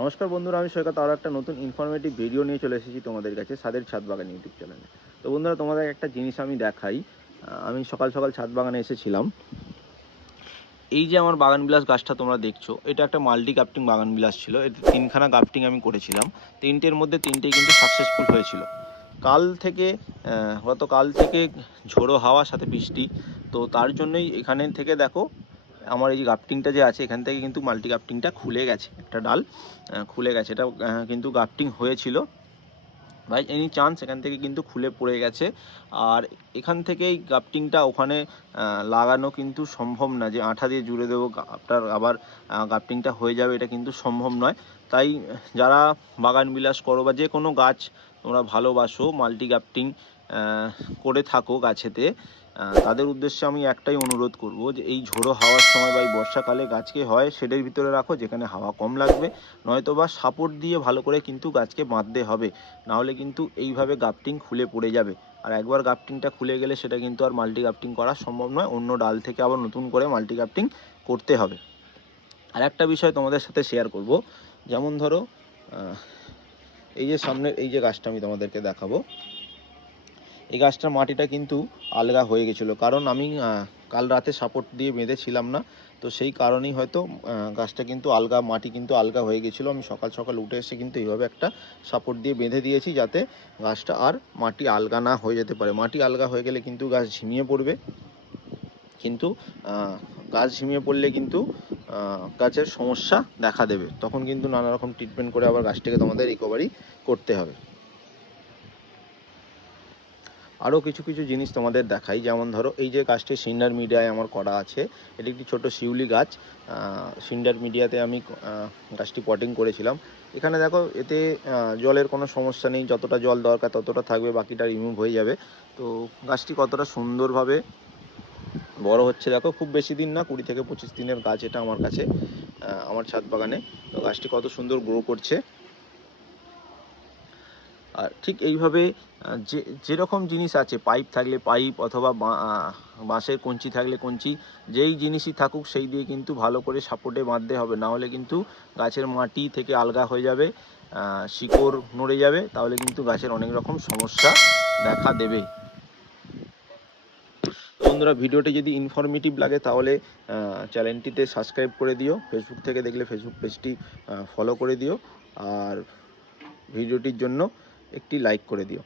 নমস্কার বন্ধুরা, আমি সৈকত আরও একটা নতুন ইনফরমেটিভ ভিডিও নিয়ে চলে এসেছি তোমাদের কাছে সাদের ছাদ বাগান ইউটিউব চ্যানেলে। তো বন্ধুরা, তোমাদের একটা জিনিস আমি দেখাই। আমি সকাল সকাল ছাদ বাগানে এসেছিলাম। এই যে আমার বাগান বিলাস গাছটা তোমরা দেখছো, এটা একটা মাল্টি গ্রাফটিং বাগান বিলাস ছিল। এতে তিনখানা গ্রাফটিং আমি করেছিলাম। তিনটের মধ্যে তিনটেই কিন্তু সাকসেসফুল হয়েছিল। গতকাল থেকে ঝোড়ো হাওয়ার সাথে বৃষ্টি, তো তার জন্যই এখানে থেকে দেখো আমার এই যে গ্রাফটিংটা যে আছে এখান থেকে কিন্তু মাল্টি গ্রাফটিংটা খুলে গেছে, একটা ডাল খুলে গেছে। এটা কিন্তু গ্রাফটিং হয়েছিল বাই এনি চান্স, এখান থেকে কিন্তু খুলে পড়ে গেছে। আর এখান থেকেই গ্রাফটিংটা ওখানে লাগানো কিন্তু সম্ভব না, যে আঠা দিয়ে জুড়ে দেবো আপনার আবার গ্রাফটিংটা হয়ে যাবে, এটা কিন্তু সম্ভব নয়। তাই যারা বাগান বিলাস করো বা যে কোনো গাছ তোমরা ভালোবাসো, মাল্টি গ্রাফটিং করে থাকো গাছেতে, তাদের উদ্দেশ্যে আমি একটাই অনুরোধ করব যে এই ঝোড়ো হাওয়ার সময় বা এই বর্ষাকালে গাছকে হয় শেডের ভিতরে রাখো যেখানে হাওয়া কম লাগবে, নয়তো বা সাপোর্ট দিয়ে ভালো করে কিন্তু গাছকে বাঁধতে হবে, নাহলে কিন্তু এইভাবে গ্রাফটিং খুলে পড়ে যাবে। আর একবার গ্রাফটিংটা খুলে গেলে সেটা কিন্তু আর মাল্টি গ্রাফটিং করা সম্ভব নয়, অন্য ডাল থেকে আবার নতুন করে মাল্টি গ্রাফটিং করতে হবে। আর একটা বিষয় তোমাদের সাথে শেয়ার করব, যেমন ধরো এই যে সামনের এই যে গাছটা আমি তোমাদেরকে দেখাবো, এই গাছটার মাটিটা কিন্তু আলগা হয়ে গেছিলো, কারণ আমি কাল রাতে সাপোর্ট দিয়ে বেঁধেছিলাম না। তো সেই কারণেই হয়তো গাছটা কিন্তু মাটি কিন্তু আলগা হয়ে গেছিলো। আমি সকাল সকাল উঠে এসে কিন্তু এইভাবে একটা সাপোর্ট দিয়ে বেঁধে দিয়েছি, যাতে গাছটা আর মাটি আলগা না হয়ে যেতে পারে। মাটি আলগা হয়ে গেলে কিন্তু গাছ ঝিমিয়ে পড়বে, কিন্তু গাছ ঝিমিয়ে পড়লে কিন্তু গাছের সমস্যা দেখা দেবে, তখন কিন্তু নানা রকম ট্রিটমেন্ট করে আবার গাছটাকে তোমাদের রিকভারি করতে হবে। আরও কিছু কিছু জিনিস তোমাদের দেখাই, যেমন ধরো এই যে গাছটি সিন্ডার মিডিয়ায় আমার করা আছে, এটি একটি ছোট শিউলি গাছ। সিন্ডার মিডিয়াতে আমি গাছটি পটিং করেছিলাম। এখানে দেখো এতে জলের কোনো সমস্যা নেই, যতটা জল দরকার ততটা থাকবে, বাকিটা রিমুভ হয়ে যাবে। তো গাছটি কতটা সুন্দরভাবে বড় হচ্ছে দেখো, খুব বেশি দিন না, 20 থেকে 25 দিনের গাছ এটা আমার কাছে, আমার ছাদ বাগানে। তো গাছটি কত সুন্দর গ্রো করছে। আর ঠিক এইভাবে যেরকম জিনিস আছে, পাইপ থাকলে পাইপ, অথবা বাঁশের কঞ্চি থাকলে কঞ্চি, যেই জিনিসই থাকুক সেই দিয়ে কিন্তু ভালো করে সাপোর্টে বাঁধতে হবে, না হলে কিন্তু গাছের মাটি থেকে আলগা হয়ে যাবে, শিকড় নড়ে যাবে, তাহলে কিন্তু গাছের অনেক রকম সমস্যা দেখা দেবে। বন্ধুরা, ভিডিওটি যদি ইনফরমেটিভ লাগে তাহলে চ্যানেলটিতে সাবস্ক্রাইব করে দিও, ফেসবুক থেকে দেখলে ফেসবুক পেজটি ফলো করে দিও, আর ভিডিওটির জন্য একটি লাইক করে দিও।